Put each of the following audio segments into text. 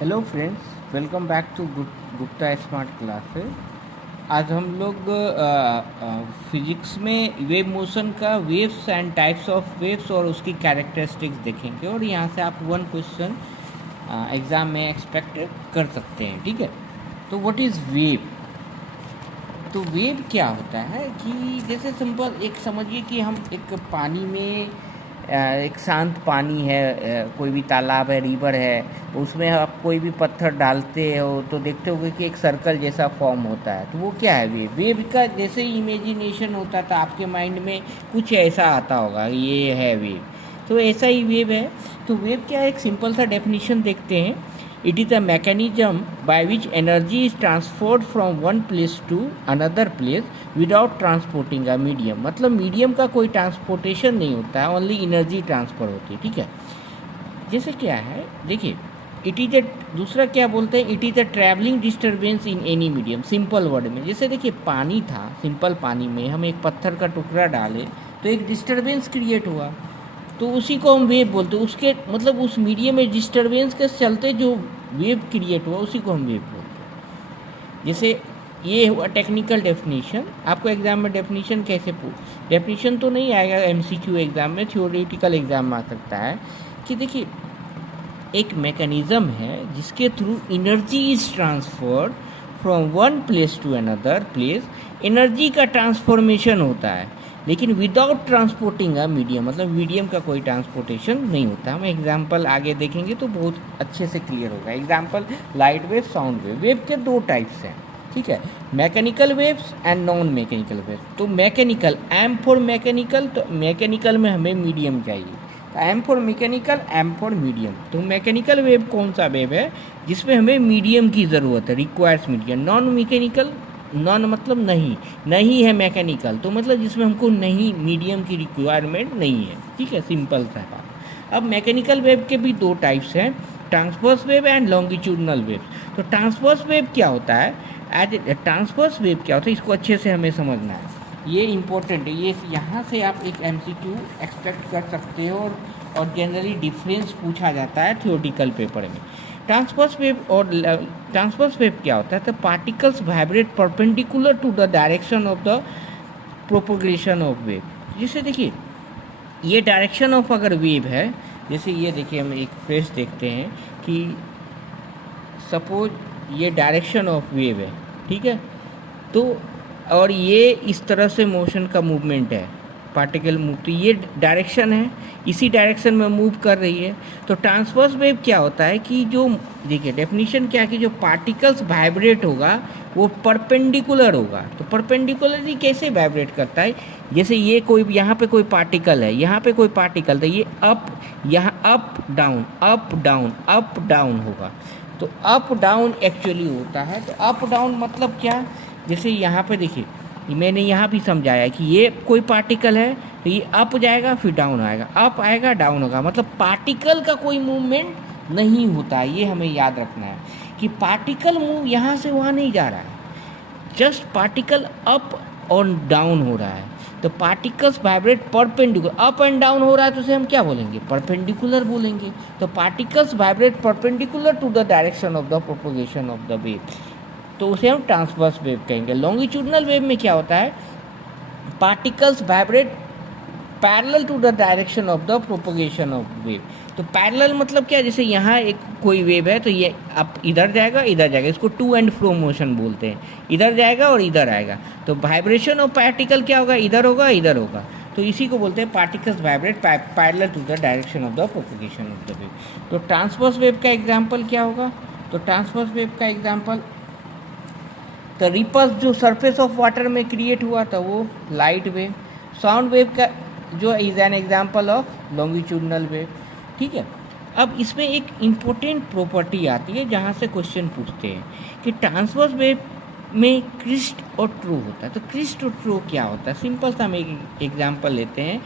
Hello friends, welcome back to Gupta smart classes. आज हम लोग फिजिक्स में वेव मोशन का waves and types of waves और उसकी कैरेक्टरिस्टिक्स देखेंगे और यहाँ से आप वन क्वेश्चन एग्ज़ाम में एक्सपेक्ट कर सकते हैं। ठीक है, तो व्हाट इज़ वेव? तो वेव क्या होता है कि जैसे सिंपल एक समझिए कि हम एक पानी में एक शांत पानी है, कोई भी तालाब है, रिवर है, उसमें आप कोई भी पत्थर डालते हो तो देखते होगे कि एक सर्कल जैसा फॉर्म होता है। तो वो क्या है? वेव का जैसे ही इमेजिनेशन होता था आपके माइंड में कुछ ऐसा आता होगा, ये है वेव। तो ऐसा ही वेव है। तो वेव क्या है? एक सिंपल सा डेफिनेशन देखते हैं। It is a mechanism by which energy is transferred from one place to another place without transporting a medium। मतलब मीडियम का कोई ट्रांसपोर्टेशन नहीं होता है, ओनली एनर्जी ट्रांसफ़र होती है। ठीक है, जैसे क्या है देखिए, इट इज़ ए दूसरा क्या बोलते हैं, it is a travelling disturbance in any medium. Simple word में जैसे देखिए पानी था, सिंपल पानी में हम एक पत्थर का टुकड़ा डालें तो एक डिस्टर्बेंस क्रिएट हुआ, तो उसी को हम वेव बोलते हैं। उसके मतलब उस मीडियम में डिस्टर्बेंस के चलते जो वेव क्रिएट हुआ उसी को हम वेव बोलते हैं। जैसे ये हुआ टेक्निकल डेफिनेशन। आपको एग्जाम में डेफिनेशन कैसे डेफिनेशन तो नहीं आएगा एमसीक्यू एग्जाम में, थ्योरेटिकल एग्जाम में आ सकता है कि देखिए एक मैकेनिज्म है जिसके through energy is transferred from one place to another place. Energy का ट्रांसफॉर्मेशन होता है लेकिन विदाउट ट्रांसपोर्टिंग अ मीडियम, मतलब मीडियम का कोई ट्रांसपोर्टेशन नहीं होता। हम एग्जांपल आगे देखेंगे तो बहुत अच्छे से क्लियर होगा। Example light wave, sound wave. Wave के दो टाइप्स हैं, ठीक है, mechanical waves and non mechanical waves. तो मैकेनिकल, एम फॉर मैकेनिकल, तो मैकेनिकल में हमें मीडियम चाहिए, तो M for mechanical, M for medium. तो मैकेनिकल वेव कौन सा वेव है जिसमें हमें मीडियम की ज़रूरत है, requires medium. Non mechanical, non मतलब नहीं, नहीं है मैकेनिकल, तो मतलब जिसमें हमको नहीं मीडियम की रिक्वायरमेंट नहीं है। ठीक है, सिंपल सा बात। अब मैकेनिकल वेव के भी दो टाइप्स हैं, transverse wave and longitudinal wave. तो ट्रांसवर्स वेव क्या होता है? ट्रांसवर्स वेव क्या होता है, इसको अच्छे से हमें समझना है, ये इंपॉर्टेंट है। ये यहाँ से आप एक एमसीक्यू एक्सपेक्ट कर सकते हो और जनरली डिफरेंस पूछा जाता है थ्योरेटिकल पेपर में। ट्रांसवर्स वेव और ट्रांसवर्स वेव क्या होता है? तो particles vibrate perpendicular to the direction of the propagation of wave. जैसे देखिए ये डायरेक्शन ऑफ अगर वेव है, जैसे ये देखिए हम एक फ्रेस देखते हैं कि सपोज ये डायरेक्शन ऑफ वेव है, ठीक है, तो और ये इस तरह से मोशन का मूवमेंट है, पार्टिकल मूव, तो ये डायरेक्शन है, इसी डायरेक्शन में मूव कर रही है। तो ट्रांसवर्स वेव क्या होता है कि जो देखिए डेफिनेशन क्या है कि जो पार्टिकल्स वाइब्रेट होगा वो परपेंडिकुलर होगा। तो परपेंडिकुलरली कैसे वाइब्रेट करता है? जैसे ये कोई यहाँ पे कोई पार्टिकल है, यहाँ पे कोई पार्टिकल, तो ये अप, यहाँ up down, up down, up down होगा। तो अप डाउन एक्चुअली होता है। तो अप डाउन मतलब क्या? जैसे यहाँ पे देखिए मैंने यहाँ भी समझाया कि ये कोई पार्टिकल है तो ये अप जाएगा फिर डाउन आएगा, अप आएगा डाउन होगा, मतलब पार्टिकल का कोई मूवमेंट नहीं होता है। ये हमें याद रखना है कि पार्टिकल मूव यहाँ से वहाँ नहीं जा रहा है, जस्ट पार्टिकल अप और डाउन हो रहा है। तो particles vibrate perpendicular, up and down हो रहा है तो उसे हम क्या बोलेंगे? परपेंडिकुलर बोलेंगे। तो particles vibrate perpendicular to the direction of the propagation of the wave, तो उसे हम ट्रांसवर्स वेव कहेंगे। लॉन्गिट्यूडनल वेव में क्या होता है? Particles vibrate parallel to the direction of the propagation of wave. तो पैरेलल मतलब क्या? जैसे यहाँ एक कोई वेव है तो ये अब इधर जाएगा इधर जाएगा, इसको टू एंड फ्रो मोशन बोलते हैं, इधर जाएगा और इधर आएगा। तो वाइब्रेशन ऑफ पार्टिकल क्या होगा? इधर होगा इधर होगा, तो इसी को बोलते हैं particles vibrate parallel to the direction of the propagation of the wave. तो ट्रांसवर्स वेव का एग्जाम्पल क्या होगा? तो ट्रांसवर्स वेव का एग्जाम्पल, तो रिपल्स जो सरफेस ऑफ वाटर में क्रिएट हुआ था वो लाइट वेव। साउंड वेव का जो is an example of longitudinal wave. ठीक है, अब इसमें एक इम्पोर्टेंट प्रॉपर्टी आती है जहाँ से क्वेश्चन पूछते हैं कि ट्रांसवर्स वेव में क्रिस्ट और ट्रू होता है। तो क्रिस्ट और ट्रू क्या होता है? सिंपल सा हम एक एग्जांपल लेते हैं।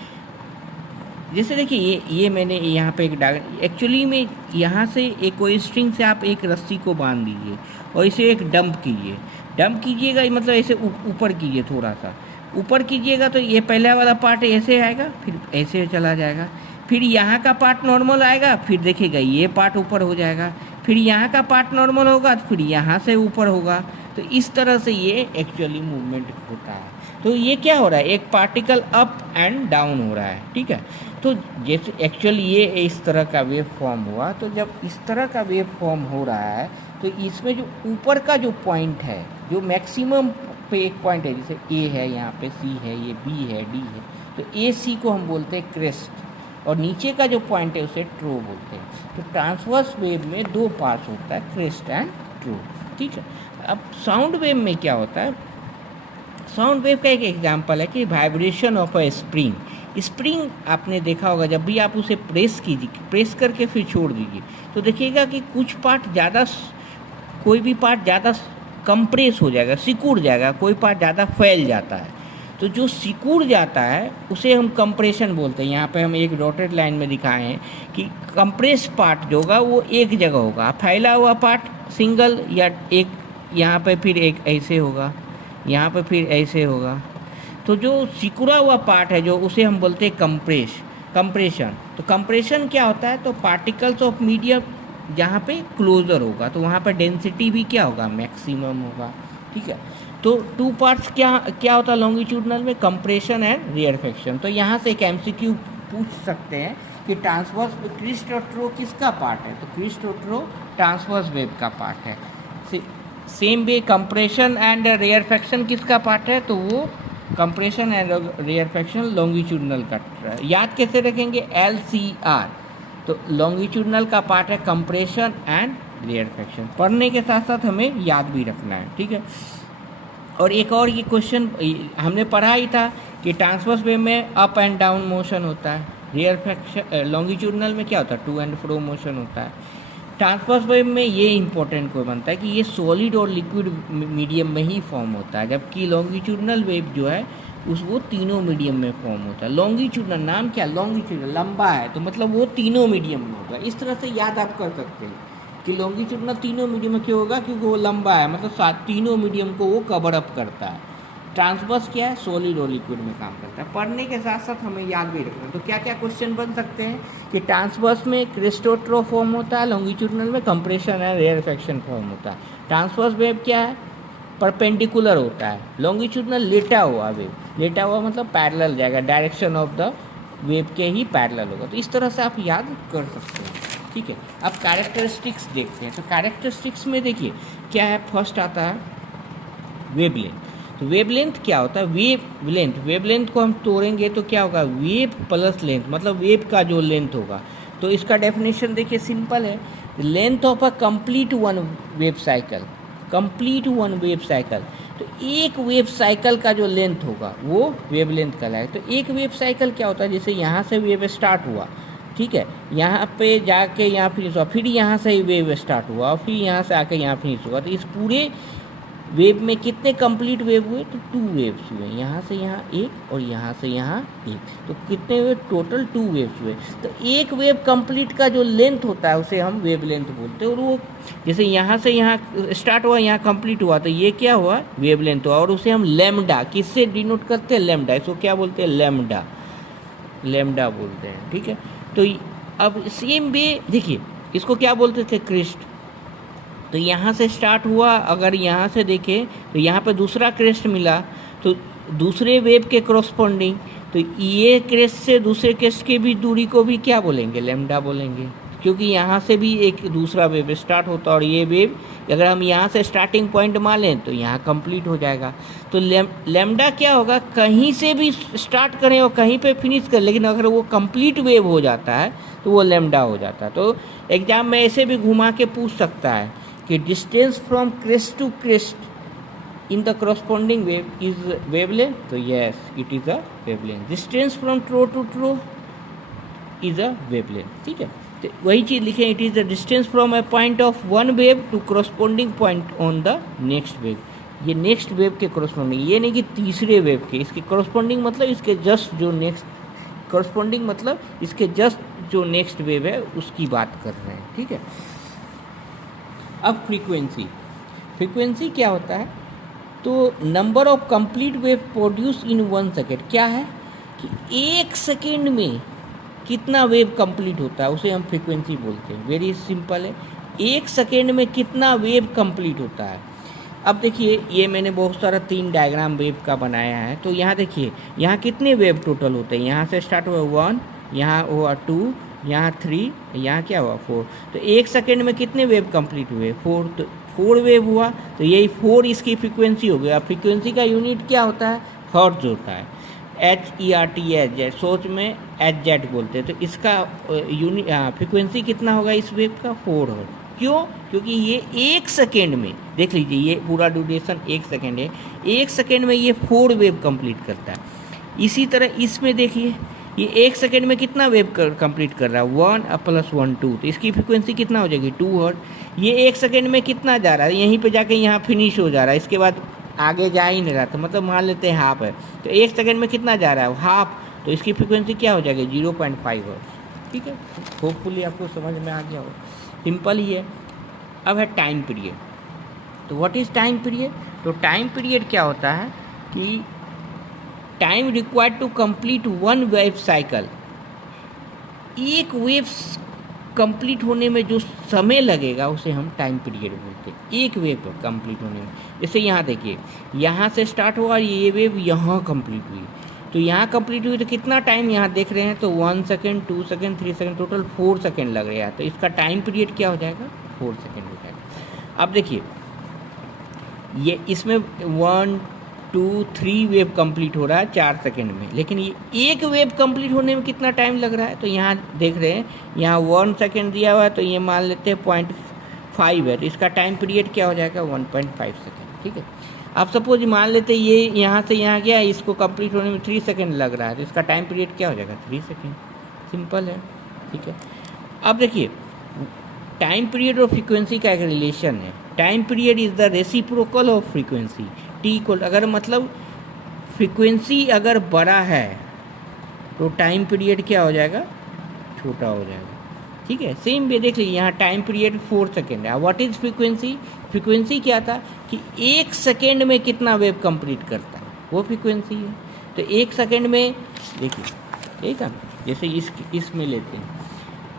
जैसे देखिए ये मैंने यहाँ पे एक एक्चुअली में यहाँ से एक कोई स्ट्रिंग से आप एक रस्सी को बांध दीजिए और इसे एक डंप कीजिए। डंप कीजिएगा मतलब ऐसे ऊपर कीजिए, थोड़ा सा ऊपर कीजिएगा तो ये पहला वाला पार्ट ऐसे आएगा, फिर ऐसे चला जाएगा, फिर यहाँ का पार्ट नॉर्मल आएगा, फिर देखिएगा ये पार्ट ऊपर हो जाएगा, फिर यहाँ का पार्ट नॉर्मल होगा तो फिर यहाँ से ऊपर होगा। तो इस तरह से ये एक्चुअली मूवमेंट होता है। तो ये क्या हो रहा है, एक पार्टिकल अप एंड डाउन हो रहा है, ठीक है। तो जैसे एक्चुअली ये इस तरह का वेव फॉर्म हुआ, तो जब इस तरह का वेव फॉर्म हो रहा है तो इसमें जो ऊपर का जो पॉइंट है, जो मैक्सिमम पे एक पॉइंट है, जैसे ए है, यहाँ पे सी है, ये बी है, डी है, तो ए सी को हम बोलते हैं क्रेस्ट, और नीचे का जो पॉइंट है उसे ट्रो बोलते हैं। तो ट्रांसवर्स वेव में दो पार्ट्स होता है, क्रेस्ट एंड ट्रो, ठीक है। अब साउंड वेव में क्या होता है, साउंड वेव का एक एग्जांपल है कि vibration of a spring. Spring आपने देखा होगा, जब भी आप उसे प्रेस कीजिए, प्रेस करके फिर छोड़ दीजिए, तो देखिएगा कि कुछ पार्ट ज़्यादा, कोई भी पार्ट ज़्यादा कंप्रेस हो जाएगा, सिकुड़ जाएगा, कोई पार्ट ज़्यादा फैल जाता है। तो जो सिकुड़ जाता है उसे हम कंप्रेशन बोलते हैं। यहाँ पे हम एक डॉटेड लाइन में दिखाए हैं कि कंप्रेस पार्ट जो होगा वो एक जगह होगा, फैला हुआ पार्ट सिंगल, या एक यहाँ पे फिर एक ऐसे होगा, यहाँ पे फिर ऐसे होगा। तो जो सिकुड़ा हुआ पार्ट है जो, उसे हम बोलते हैं कंप्रेशन। तो कंप्रेशन क्या होता है, तो पार्टिकल्स ऑफ मीडियम जहाँ पे क्लोजर होगा तो वहाँ पर डेंसिटी भी क्या होगा, मैक्सिमम होगा, ठीक है। तो टू पार्ट्स क्या होता है लॉन्गिट्यूडनल में, कंप्रेशन एंड रेयरफेक्शन। तो यहाँ से एक एमसीक्यू पूछ सकते हैं कि ट्रांसवर्स क्रिस्ट और ट्रो किसका पार्ट है, तो क्रिस्ट और ट्रो ट्रांसवर्स वेव का पार्ट है। Same way compression and rarefaction किसका पार्ट है, तो वो कंप्रेशन एंड रेयरफेक्शन लॉन्गिट्यूडनल का। याद कैसे रखेंगे, LCR। तो लॉन्गिट्यूडनल का पार्ट है कंप्रेशन एंड रेयरफेक्शन। पढ़ने के साथ साथ हमें याद भी रखना है, ठीक है। और एक और ये क्वेश्चन हमने पढ़ा ही था कि ट्रांसवर्स वेव में अप एंड डाउन मोशन होता है, रेयरफेक्शन लॉन्गिट्यूडनल में क्या होता है, टू एंड फ्रो मोशन होता है। ट्रांसवर्स वेव में ये इंपॉर्टेंट कोई बनता है कि ये सॉलिड और लिक्विड मीडियम में ही फॉर्म होता है, जबकि लॉन्गिट्यूडनल वेव जो है वो तीनों मीडियम में फॉर्म होता है। लॉन्गिट्यूडनल नाम क्या, लॉन्गिट्यूडनल लंबा है, तो मतलब वो तीनों मीडियम में होगा। इस तरह से याद आप कर सकते हैं कि लॉन्गिट्यूडनल तीनों मीडियम में क्यों होगा, क्योंकि वो लंबा है, मतलब तीनों मीडियम को वो कवर अप करता है। ट्रांसवर्स क्या है, सॉलिड और लिक्विड में काम करता है। पढ़ने के साथ साथ हमें याद भी रखना। तो क्या क्या क्वेश्चन बन सकते हैं कि ट्रांसवर्स में क्रिस्ट और ट्रो फॉर्म होता है, लॉन्गिट्यूडनल में कंप्रेशन एंड रेयरफेक्शन फॉर्म होता है। ट्रांसवर्स वेव क्या है, परपेंडिकुलर होता है। लॉन्गिट्यूडनल लेटा हुआ वेव, लेटा हुआ मतलब पैरेलल जाएगा, डायरेक्शन ऑफ द वेव के ही पैरेलल होगा। तो इस तरह से आप याद कर सकते हैं, ठीक है। अब कैरेक्टरिस्टिक्स देखते हैं। तो कैरेक्टरिस्टिक्स में देखिए क्या है, फर्स्ट आता है वेवलेंथ। तो वेवलेंथ क्या होता है, वेवलेंथ को हम तोड़ेंगे तो क्या होगा, वेव प्लस लेंथ, मतलब वेव का जो लेंथ होगा। तो इसका डेफिनेशन देखिए सिंपल है, length of a complete one wave cycle, complete one wave cycle. तो एक वेव साइकिल का जो लेंथ होगा वो वेवलेंथ कहलाएगा। तो एक वेव साइकिल क्या होता है, जैसे यहाँ से वेव स्टार्ट हुआ, ठीक है, यहाँ पे जाके यहाँ फिनिश हुआ, फिर यहाँ से वेव स्टार्ट हुआ और फिर यहाँ से आके यहाँ फिनिश हुआ। तो इस पूरे वेव में कितने कंप्लीट वेव हुए, तो 2 वेव्स हुए, यहाँ से यहाँ एक और यहाँ से यहाँ एक। तो कितने हुए, टोटल 2 वेव्स हुए। तो एक वेव कंप्लीट का जो लेंथ होता है उसे हम वेव लेंथ बोलते हैं। और वो जैसे यहाँ से यहाँ स्टार्ट हुआ, यहाँ कंप्लीट हुआ, तो ये क्या हुआ, वेव लेंथ हुआ। और उसे हम लैम्डा किससे डिनोट करते हैं, लैम्डा, इसको क्या बोलते हैं, लैम्डा बोलते हैं, ठीक है। तो अब सेम वे देखिए, इसको क्या बोलते थे, क्रिस्ट। तो यहाँ से स्टार्ट हुआ, अगर यहाँ से देखें तो यहाँ पे दूसरा क्रेस्ट मिला, तो दूसरे वेव के करस्पॉन्डिंग, तो ये क्रेस्ट से दूसरे क्रेस्ट की भी दूरी को भी क्या बोलेंगे, लैम्डा बोलेंगे, क्योंकि यहाँ से भी एक दूसरा वेव स्टार्ट होता है और ये वेव अगर हम यहाँ से स्टार्टिंग पॉइंट मान लें तो यहाँ कंप्लीट हो जाएगा। तो लैम्डा क्या होगा, कहीं से भी स्टार्ट करें और कहीं पे फिनिश करें, लेकिन अगर वो कंप्लीट वेव हो जाता है तो वो लैम्डा हो जाता है। तो एग्जाम में ऐसे भी घुमा के पूछ सकता है कि distance from crest to crest in the corresponding wave is wavelength, तो yes it is a wavelength. Distance from trough to trough is a wavelength, ठीक है। तो वही चीज़ लिखें, it is the distance from a point of one wave to corresponding point on the next wave. ये next wave के corresponding, ये नहीं कि तीसरे वेव के, इसके करस्पॉन्डिंग मतलब इसके जस्ट जो नेक्स्ट, करस्पॉन्डिंग मतलब इसके जस्ट जो नेक्स्ट वेव है उसकी बात कर रहे हैं, ठीक है। अब फ्रीक्वेंसी क्या होता है, तो number of complete wave produce in 1 second. क्या है कि 1 सेकेंड में कितना वेव कंप्लीट होता है उसे हम फ्रीक्वेंसी बोलते हैं। वेरी सिंपल है, 1 सेकेंड में कितना वेव कंप्लीट होता है। अब देखिए ये मैंने बहुत सारा 3 डायग्राम वेव का बनाया है। तो यहाँ देखिए यहाँ कितने वेव टोटल होते हैं। यहाँ से स्टार्ट हुआ 1, यहाँ हुआ 2, यहाँ 3, यहाँ क्या हुआ 4। तो 1 सेकेंड में कितने वेव कंप्लीट हुए 4। तो 4 वेव हुआ, तो यही 4 इसकी फ्रीक्वेंसी हो गया। फ्रीक्वेंसी का यूनिट क्या होता है, हर्ट्ज होता है। HERTZ, सोच में HZ बोलते हैं। तो इसका यूनिट फ्रीक्वेंसी कितना होगा इस वेव का, 4 हर्ट्ज। क्यों, क्योंकि ये 1 सेकेंड में, देख लीजिए ये पूरा ड्यूरेशन 1 सेकेंड है, 1 सेकेंड में ये 4 वेव कंप्लीट करता है। इसी तरह इसमें देखिए ये 1 सेकेंड में कितना वेव कंप्लीट कर रहा है, 1 + 1 2। तो इसकी फ्रीक्वेंसी कितना हो जाएगी, 2 हर्ट्ज। ये 1 सेकेंड में कितना जा रहा है, यहीं पे जाके यहाँ फिनिश हो जा रहा है, इसके बाद आगे जा ही नहीं रहा। तो मतलब मान लेते हैं हाफ है, तो 1 सेकेंड में कितना जा रहा है, हाफ। तो इसकी फ्रीक्वेंसी क्या हो जाएगी, 0.5 हर्ट्ज। ठीक है, होपफुली आपको समझ में आ गया हो, सिंपल ही है। अब है टाइम पीरियड। तो व्हाट इज़ टाइम पीरियड, तो टाइम पीरियड क्या होता है कि time required to complete 1 wave cycle. एक वेव कंप्लीट होने में जो समय लगेगा उसे हम टाइम पीरियड बोलते हैं, एक वेव कंप्लीट होने में। जैसे यहाँ देखिए, यहाँ से स्टार्ट हुआ और ये वेव यहाँ कंप्लीट हुई, तो यहाँ कंप्लीट हुई तो कितना टाइम यहाँ देख रहे हैं, तो 1 second, 2 second, 3 second, total 4 second लग रहा है। तो इसका टाइम पीरियड क्या हो जाएगा, 4 सेकेंड हो जाएगा। अब देखिए ये इसमें 1 2 3 वेव कंप्लीट हो रहा है 4 सेकेंड में, लेकिन ये एक वेव कंप्लीट होने में कितना टाइम लग रहा है। तो यहाँ देख रहे हैं, यहाँ 1 सेकेंड दिया हुआ है, तो ये मान लेते हैं 0.5 है, तो इसका टाइम पीरियड क्या हो जाएगा, 1.5 सेकेंड। ठीक है, आप सपोज मान लेते हैं ये यहाँ से यहाँ गया, इसको कंप्लीट होने में 3 सेकेंड लग रहा है, तो इसका टाइम पीरियड क्या हो जाएगा, 3 सेकेंड। सिंपल है। ठीक है, अब देखिए टाइम पीरियड और फ्रीक्वेंसी का एक रिलेशन है। Time period is the reciprocal of frequency. T equal, अगर मतलब फ्रीक्वेंसी अगर बड़ा है तो टाइम पीरियड क्या हो जाएगा, छोटा हो जाएगा। ठीक है, सेम वे देख लीजिए, यहाँ टाइम पीरियड 4 सेकेंड है। व्हाट इज़ फ्रीक्वेंसी, फ्रीक्वेंसी क्या था कि 1 सेकेंड में कितना वेव कंप्लीट करता है, वो फ्रीक्वेंसी है। तो 1 सेकेंड में देखिए, ठीक है, जैसे इसमें लेते हैं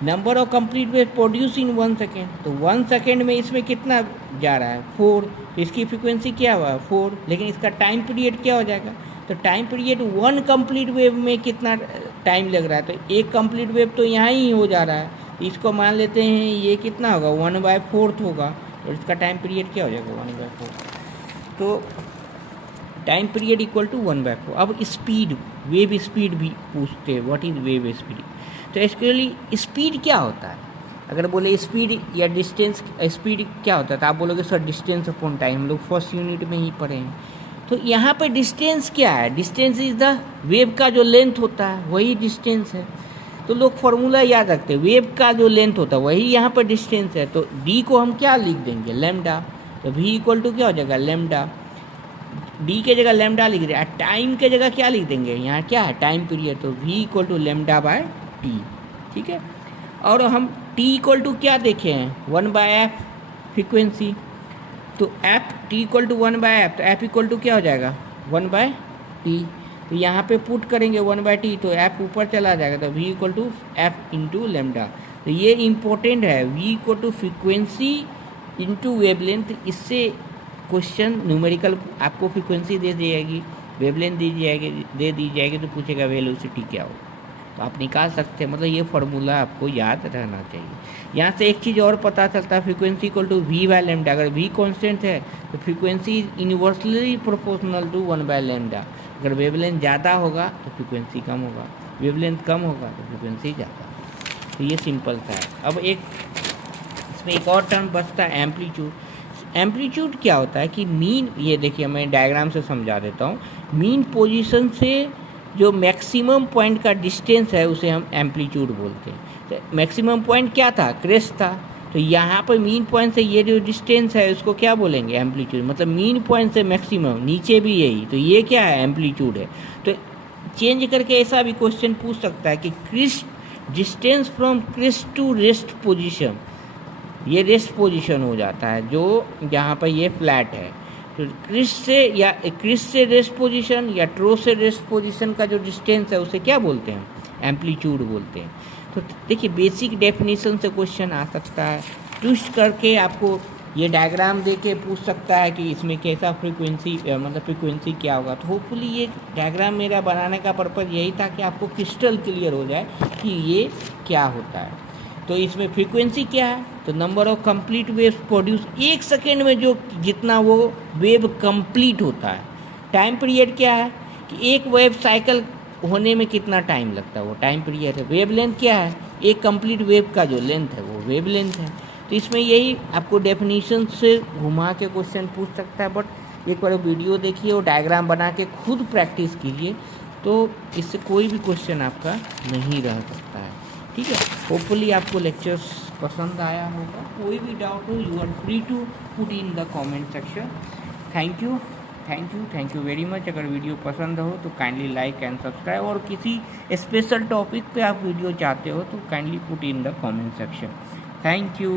number of complete wave produce in 1 second. तो 1 सेकेंड में इसमें कितना जा रहा है, 4। इसकी फ्रीक्वेंसी क्या हुआ, 4, लेकिन इसका टाइम पीरियड क्या हो जाएगा, तो टाइम पीरियड 1 कंप्लीट वेव में कितना टाइम लग रहा है, तो एक कंप्लीट वेव तो यहाँ ही हो जा रहा है, इसको मान लेते हैं ये कितना होगा, 1/4 होगा, और इसका टाइम पीरियड क्या हो जाएगा, 1/4। तो टाइम पीरियड इक्वल टू 1/4। अब स्पीड, वेव स्पीड भी पूछते हैं, व्हाट इज वेव स्पीड। तो एक्चुअली स्पीड क्या होता है, अगर बोले स्पीड या डिस्टेंस, स्पीड क्या होता है तो आप बोलोगे सर डिस्टेंस अपॉन टाइम, हम लोग फर्स्ट यूनिट में ही पढ़े हैं। तो यहाँ पे डिस्टेंस क्या है, डिस्टेंस इज द वेव का जो लेंथ होता है वही डिस्टेंस है। तो लोग फॉर्मूला याद रखते हैं, वेव का जो लेंथ होता है वही यहाँ पर डिस्टेंस है। तो डी को हम क्या लिख देंगे, लैम्डा। तो वी इक्वल टू क्या हो जाएगा, लैम्डा। डी के जगह लैम्डा लिख रहे हैं, टाइम के जगह क्या लिख देंगे, यहाँ क्या है टाइम पीरियड, तो V equal to lambda by T. ठीक है, और हम टी इक्वल टू क्या देखे हैं, 1/f फ्रीक्वेंसी। तो F T equal to 1/f, तो एफ इक्वल टू क्या हो जाएगा, 1/t। तो यहाँ पे पुट करेंगे 1/t, तो एफ ऊपर चला जाएगा, तो V equal to F into lambda. तो ये इम्पोर्टेंट है, V equal to frequency into wavelength. इससे क्वेश्चन न्यूमेरिकल आपको फ्रीक्वेंसी दे दी जाएगी, वेवलेंथ दे दी जाएगी, तो पूछेगा वेलोसिटी क्या हो, तो आप निकाल सकते हैं। मतलब ये फार्मूला आपको याद रहना चाहिए। यहाँ से एक चीज़ और पता चलता है, frequency equal to V by lambda. अगर वी कांस्टेंट है तो फ्रीक्वेंसी इन्वर्सली प्रोपोर्शनल टू 1/λ। अगर वेवलेंथ ज़्यादा होगा तो फ्रीक्वेंसी कम होगा, वेवलेंथ कम होगा तो फ्रीक्वेंसी ज़्यादा। तो ये सिंपल सा है। अब इसमें एक और टर्म बचता है एम्पलीट्यूड। एम्पलीट्यूड क्या होता है कि मीन, ये देखिए मैं डायग्राम से समझा देता हूँ। मीन पोजीशन से जो मैक्सिमम पॉइंट का डिस्टेंस है उसे हम एम्पलीट्यूड बोलते हैं। तो मैक्सिमम पॉइंट क्या था, क्रेस्ट था। तो यहाँ पर मीन पॉइंट से ये जो डिस्टेंस है उसको क्या बोलेंगे, एम्पलीट्यूड। मतलब मीन पॉइंट से मैक्सिमम, नीचे भी यही, तो ये क्या है, एम्पलीट्यूड है। तो चेंज करके ऐसा भी क्वेश्चन पूछ सकता है कि crest, distance from crest to rest position, ये रेस्ट पोजीशन हो जाता है जो जहाँ पर ये फ्लैट है। तो क्रिस्ट से रेस्ट पोजीशन या ट्रो से रेस्ट पोजीशन का जो डिस्टेंस है उसे क्या बोलते हैं, एम्पलीट्यूड बोलते हैं। तो देखिए बेसिक डेफिनेशन से क्वेश्चन आ सकता है, ट्विस्ट करके आपको ये डायग्राम दे के पूछ सकता है कि इसमें कैसा फ्रीक्वेंसी मतलब फ्रीक्वेंसी क्या होगा। तो होपफुली ये डायग्राम मेरा बनाने का पर्पज़ यही था कि आपको क्रिस्टल क्लियर हो जाए कि ये क्या होता है। तो इसमें फ्रीक्वेंसी क्या है, तो number of complete waves produce, 1 second में जो जितना वो वेव कंप्लीट होता है। टाइम पीरियड क्या है कि एक वेव साइकिल होने में कितना टाइम लगता है, वो टाइम पीरियड है। वेव लेंथ क्या है, एक कंप्लीट वेव का जो लेंथ है वो वेव लेंथ है। तो इसमें यही आपको डेफिनेशन से घुमा के क्वेश्चन पूछ सकता है, बट एक बार वीडियो देखिए और डायग्राम बना के खुद प्रैक्टिस कीजिए, तो इससे कोई भी क्वेश्चन आपका नहीं रह सकता है। ठीक है, होपफुली आपको लेक्चर्स पसंद आया होगा। कोई भी डाउट हो, you are free to put in the comment section. Thank you very much. अगर वीडियो पसंद हो तो काइंडली लाइक एंड सब्सक्राइब, और किसी स्पेशल टॉपिक पे आप वीडियो चाहते हो तो kindly put in the comment section. Thank you.